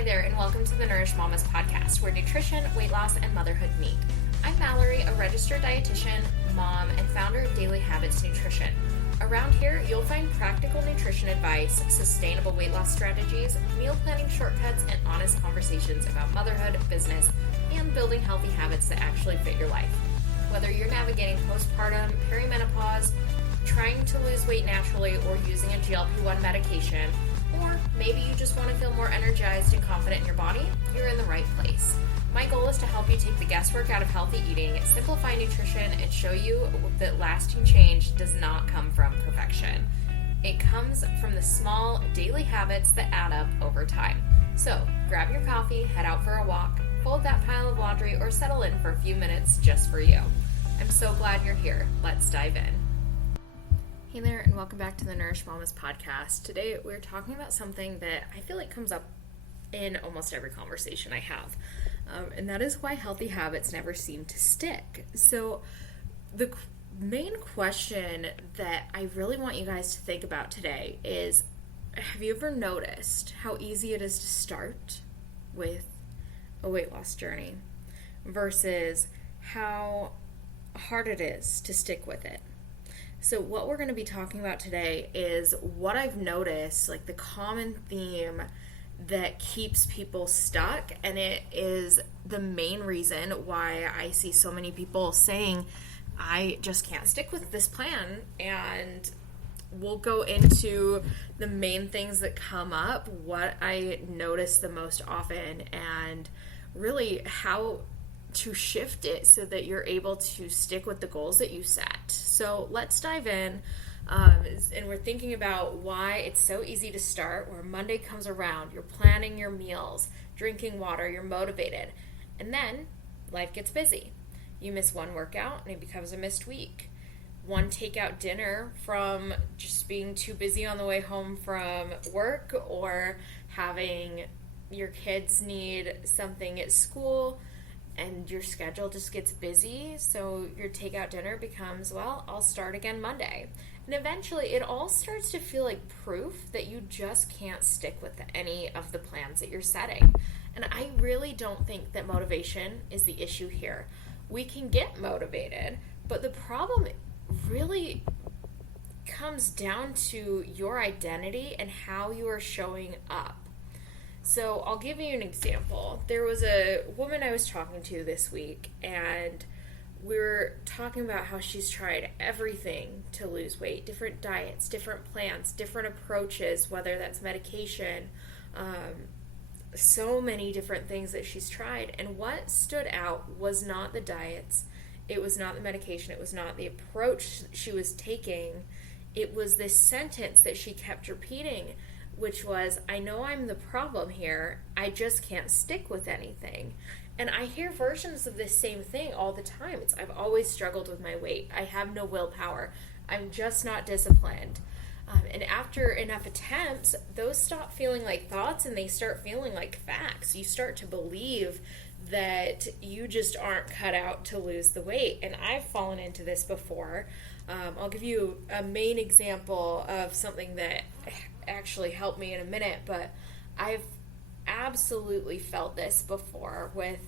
Hi there, and welcome to the Nourish Mamas podcast, where nutrition, weight loss, and motherhood meet. I'm Mallory, a registered dietitian, mom, and founder of Daily Habits Nutrition. Around here, you'll find practical nutrition advice, sustainable weight loss strategies, meal planning shortcuts, and honest conversations about motherhood, business, and building healthy habits that actually fit your life. Whether you're navigating postpartum, perimenopause, trying to lose weight naturally, or using a GLP-1 medication, or maybe you just want to feel more energized and confident in your body, you're in the right place. My goal is to help you take the guesswork out of healthy eating, simplify nutrition, and show you that lasting change does not come from perfection. It comes from the small daily habits that add up over time. So grab your coffee, head out for a walk, fold that pile of laundry, or settle in for a few minutes just for you. I'm so glad you're here. Let's dive in. Hey there, and welcome back to the Nourish Mamas podcast. Today we're talking about something that I feel like comes up in almost every conversation I have, and that is why healthy habits never seem to stick. So the main question that I really want you guys to think about today is, have you ever noticed how easy it is to start with a weight loss journey versus how hard it is to stick with it? So what we're going to be talking about today is what I've noticed, like the common theme that keeps people stuck, and it is the main reason why I see so many people saying, I just can't stick with this plan. And we'll go into the main things that come up, what I notice the most often, and really how to shift it so that you're able to stick with the goals that you set. So let's dive in, and we're thinking about why it's so easy to start, where Monday comes around, you're planning your meals, drinking water, you're motivated, and then life gets busy. You miss one workout and it becomes a missed week. One takeout dinner from just being too busy on the way home from work, or having your kids need something at school, and your schedule just gets busy, so your takeout dinner becomes, well, I'll start again Monday. And eventually it all starts to feel like proof that you just can't stick with any of the plans that you're setting. And I really don't think that motivation is the issue here. We can get motivated, but the problem really comes down to your identity and how you are showing up. So I'll give you an example. There was a woman I was talking to this week, and we were talking about how she's tried everything to lose weight, different diets, different plans, different approaches, whether that's medication, so many different things that she's tried. And what stood out was not the diets, it was not the medication, it was not the approach she was taking. It was this sentence that she kept repeating, which was, I know I'm the problem here, I just can't stick with anything. And I hear versions of this same thing all the time. It's, I've always struggled with my weight, I have no willpower, I'm just not disciplined. And after enough attempts, those stop feeling like thoughts and they start feeling like facts. You start to believe that you just aren't cut out to lose the weight. And I've fallen into this before. I'll give you a main example of something that actually helped me in a minute, but I've absolutely felt this before with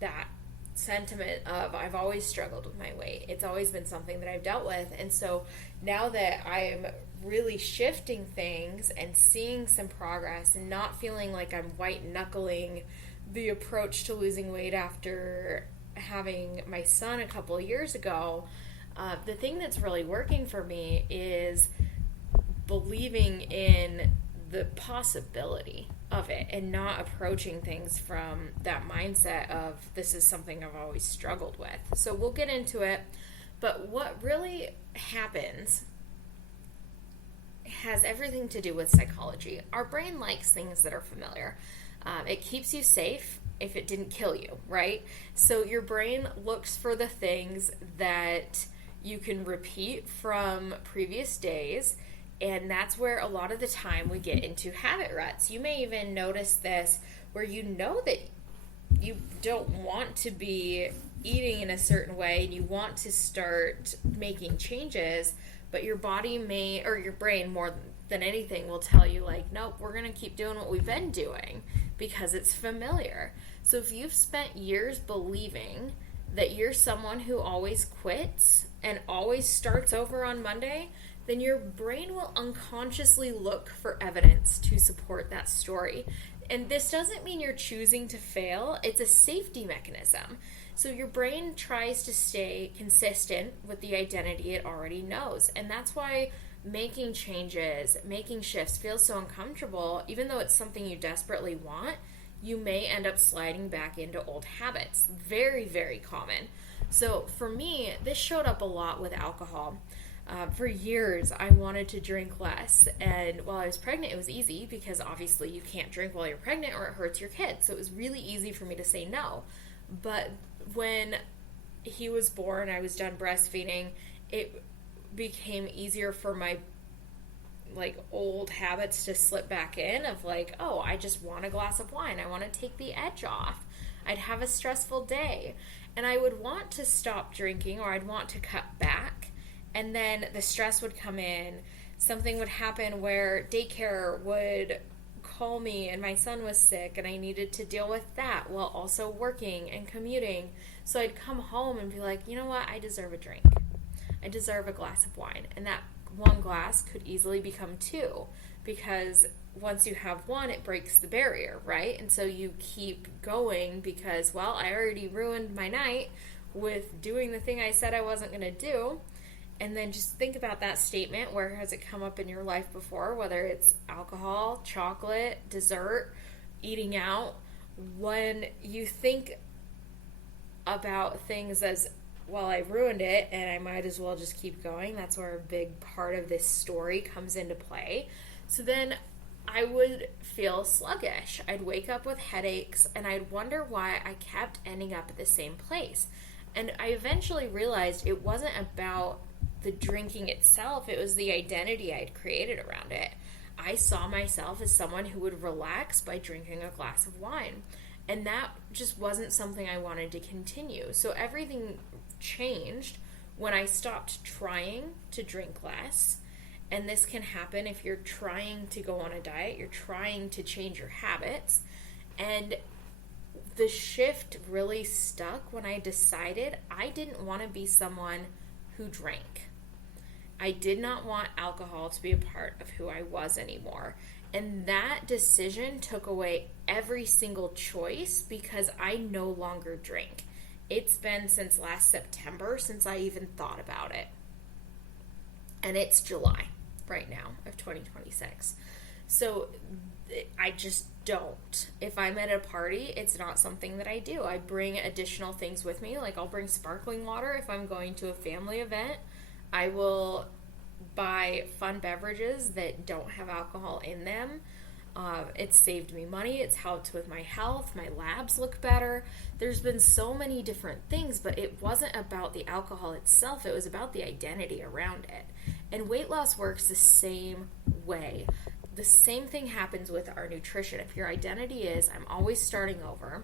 that sentiment of, I've always struggled with my weight. It's always been something that I've dealt with. And so now that I'm really shifting things and seeing some progress and not feeling like I'm white knuckling the approach to losing weight after having my son a couple of years ago, the thing that's really working for me is believing in the possibility of it and not approaching things from that mindset of, this is something I've always struggled with. So we'll get into it, but what really happens has everything to do with psychology. Our brain likes things that are familiar. It keeps you safe if it didn't kill you, right? So your brain looks for the things that you can repeat from previous days, and that's where a lot of the time we get into habit ruts. You may even notice this where you know that you don't want to be eating in a certain way and you want to start making changes, but your body or your brain more than anything will tell you, like, nope, we're going to keep doing what we've been doing because it's familiar. So if you've spent years believing that you're someone who always quits and always starts over on Monday, then your brain will unconsciously look for evidence to support that story. And this doesn't mean you're choosing to fail, it's a safety mechanism. So your brain tries to stay consistent with the identity it already knows. And that's why making changes, making shifts feels so uncomfortable. Even though it's something you desperately want, you may end up sliding back into old habits. Very, very common. So for me, this showed up a lot with alcohol. For years, I wanted to drink less, and while I was pregnant, it was easy because obviously you can't drink while you're pregnant or it hurts your kid, so it was really easy for me to say no. But when he was born, I was done breastfeeding, it became easier for my old habits to slip back in of oh, I just want a glass of wine, I want to take the edge off. I'd have a stressful day, and I would want to stop drinking or I'd want to cut back. And then the stress would come in. Something would happen where daycare would call me and my son was sick and I needed to deal with that while also working and commuting. So I'd come home and be like, you know what? I deserve a drink. I deserve a glass of wine. And that one glass could easily become two because once you have one, it breaks the barrier, right? And so you keep going because, well, I already ruined my night with doing the thing I said I wasn't going to do. And then just think about that statement. Where has it come up in your life before? Whether it's alcohol, chocolate, dessert, eating out. When you think about things as, well, I ruined it and I might as well just keep going. That's where a big part of this story comes into play. So then I would feel sluggish. I'd wake up with headaches and I'd wonder why I kept ending up at the same place. And I eventually realized it wasn't about the drinking itself, it was the identity I'd created around it. I saw myself as someone who would relax by drinking a glass of wine, and that just wasn't something I wanted to continue. So everything changed when I stopped trying to drink less. And this can happen if you're trying to go on a diet, you're trying to change your habits. And the shift really stuck when I decided I didn't want to be someone who drank. I did not want alcohol to be a part of who I was anymore. And that decision took away every single choice because I no longer drink. It's been since last September since I even thought about it. And it's July right now of 2026. So I just don't. If I'm at a party, it's not something that I do. I bring additional things with me. I'll bring sparkling water if I'm going to a family event. I will buy fun beverages that don't have alcohol in them. It's saved me money. It's helped with my health. My labs look better. There's been so many different things, but it wasn't about the alcohol itself. It was about the identity around it. And weight loss works the same way. The same thing happens with our nutrition. If your identity is, I'm always starting over,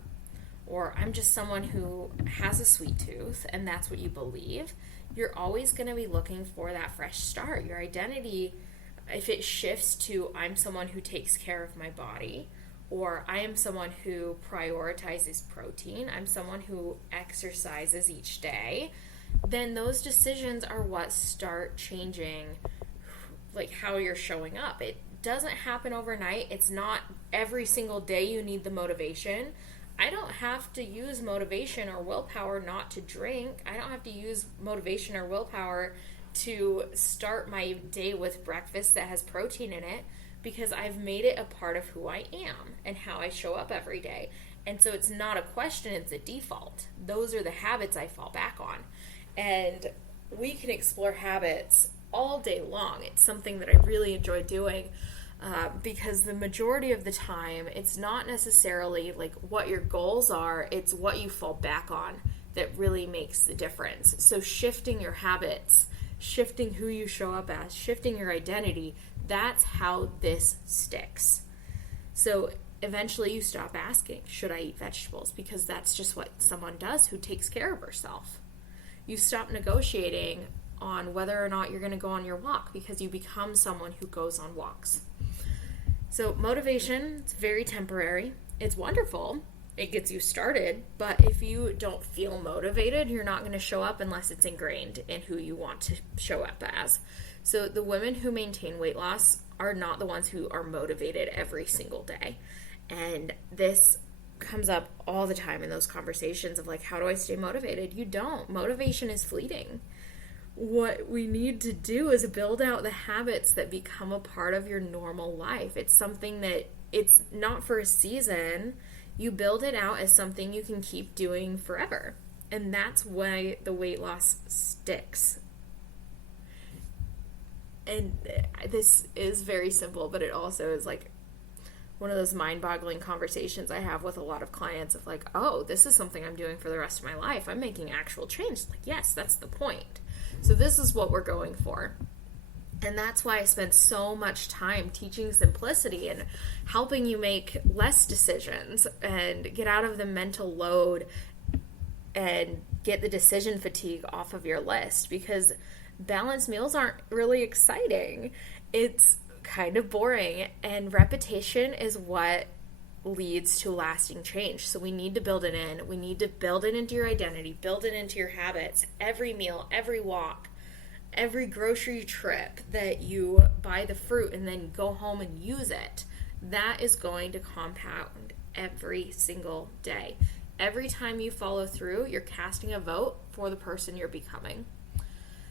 or I'm just someone who has a sweet tooth, and that's what you believe, you're always going to be looking for that fresh start. Your identity, if it shifts to I'm someone who takes care of my body, or I am someone who prioritizes protein, I'm someone who exercises each day, then those decisions are what start changing how you're showing up. It doesn't happen overnight. It's not every single day you need the motivation. I don't have to use motivation or willpower not to drink. I don't have to use motivation or willpower to start my day with breakfast that has protein in it because I've made it a part of who I am and how I show up every day. And so it's not a question, it's a default. Those are the habits I fall back on. And we can explore habits all day long. It's something that I really enjoy doing. Because the majority of the time, it's not necessarily what your goals are, it's what you fall back on that really makes the difference. So shifting your habits, shifting who you show up as, shifting your identity, that's how this sticks. So eventually you stop asking, should I eat vegetables? Because that's just what someone does who takes care of herself. You stop negotiating on whether or not you're going to go on your walk because you become someone who goes on walks. So motivation, it's very temporary. it's wonderful. It gets you started, but if you don't feel motivated, you're not going to show up unless it's ingrained in who you want to show up as. So the women who maintain weight loss are not the ones who are motivated every single day. And this comes up all the time in those conversations of like, how do I stay motivated? You don't. Motivation is fleeting. What we need to do is build out the habits that become a part of your normal life. It's something that it's not for a season. You build it out as something you can keep doing forever. And that's why the weight loss sticks. And this is very simple, but it also is like one of those mind-boggling conversations I have with a lot of clients of like, oh, this is something I'm doing for the rest of my life. I'm making actual change. Like, yes, that's the point. So this is what we're going for. And that's why I spend so much time teaching simplicity and helping you make less decisions and get out of the mental load and get the decision fatigue off of your list, because balanced meals aren't really exciting. It's kind of boring, and repetition is what leads to lasting change. So we need to build it in. We need to build it into your identity, build it into your habits. Every meal, every walk, every grocery trip that you buy the fruit and then go home and use it, that is going to compound every single day. Every time you follow through, you're casting a vote for the person you're becoming.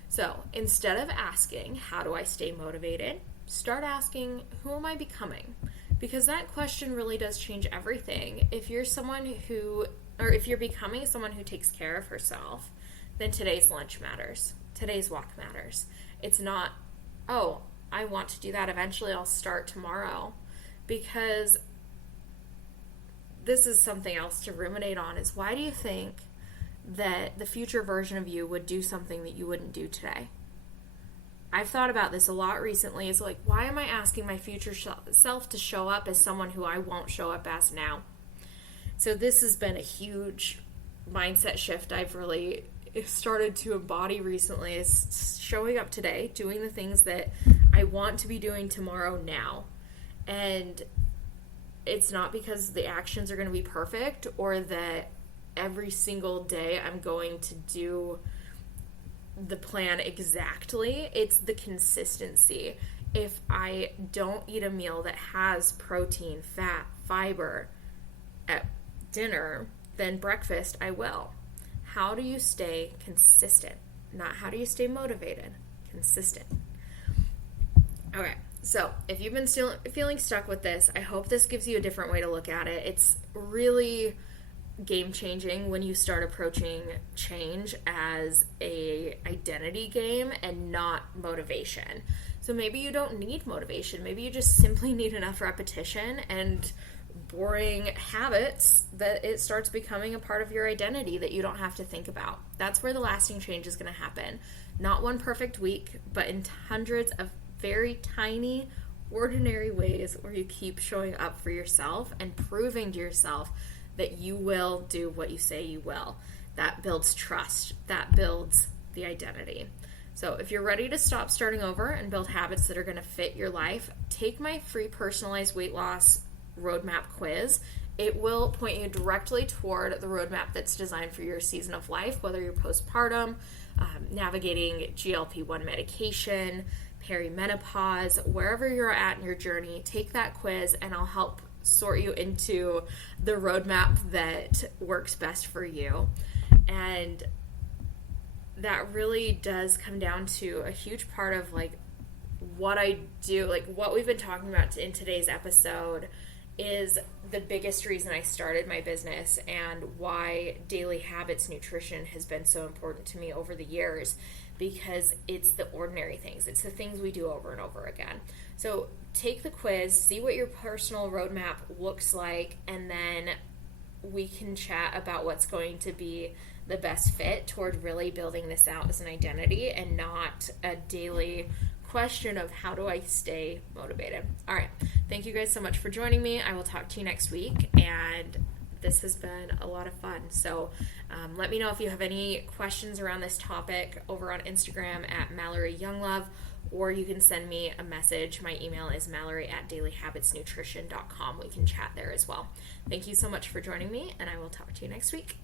So instead of asking, how do I stay motivated? Start asking, who am I becoming? Because that question really does change everything. If you're if you're becoming someone who takes care of herself, then today's lunch matters. Today's walk matters. It's not, oh, I want to do that eventually, I'll start tomorrow. Because this is something else to ruminate on, is why do you think that the future version of you would do something that you wouldn't do today? I've thought about this a lot recently. It's like, why am I asking my future self to show up as someone who I won't show up as now? So this has been a huge mindset shift I've really started to embody recently, is showing up today, doing the things that I want to be doing tomorrow now. And it's not because the actions are going to be perfect or that every single day I'm going to do the plan exactly. It's the consistency. If I don't eat a meal that has protein, fat, fiber at dinner, then breakfast I will. How do you stay consistent? Not how do you stay motivated, consistent. Okay, so if you've been still feeling stuck with this, I hope this gives you a different way to look at it. It's really game-changing when you start approaching change as a identity game and not motivation. So maybe you don't need motivation. Maybe you just simply need enough repetition and boring habits that it starts becoming a part of your identity that you don't have to think about. That's where the lasting change is going to happen. Not one perfect week, but in hundreds of very tiny, ordinary ways where you keep showing up for yourself and proving to yourself that you will do what you say you will. That builds trust. That builds the identity. So if you're ready to stop starting over and build habits that are going to fit your life, take my free personalized weight loss roadmap quiz. It will point you directly toward the roadmap that's designed for your season of life, whether you're postpartum, navigating GLP-1 medication, perimenopause, wherever you're at in your journey. Take that quiz and I'll help sort you into the roadmap that works best for you. And that really does come down to a huge part of like what I do, like what we've been talking about in today's episode is the biggest reason I started my business and why Daily Habits Nutrition has been so important to me over the years, because it's the ordinary things. It's the things we do over and over again. So take the quiz, see what your personal roadmap looks like, and then we can chat about what's going to be the best fit toward really building this out as an identity and not a daily question of how do I stay motivated. All right. Thank you guys so much for joining me. I will talk to you next week, and this has been a lot of fun. So let me know if you have any questions around this topic over on Instagram at Mallory Younglove, or you can send me a message. My email is mallory@dailyhabitsnutrition.com. We can chat there as well. Thank you so much for joining me, and I will talk to you next week.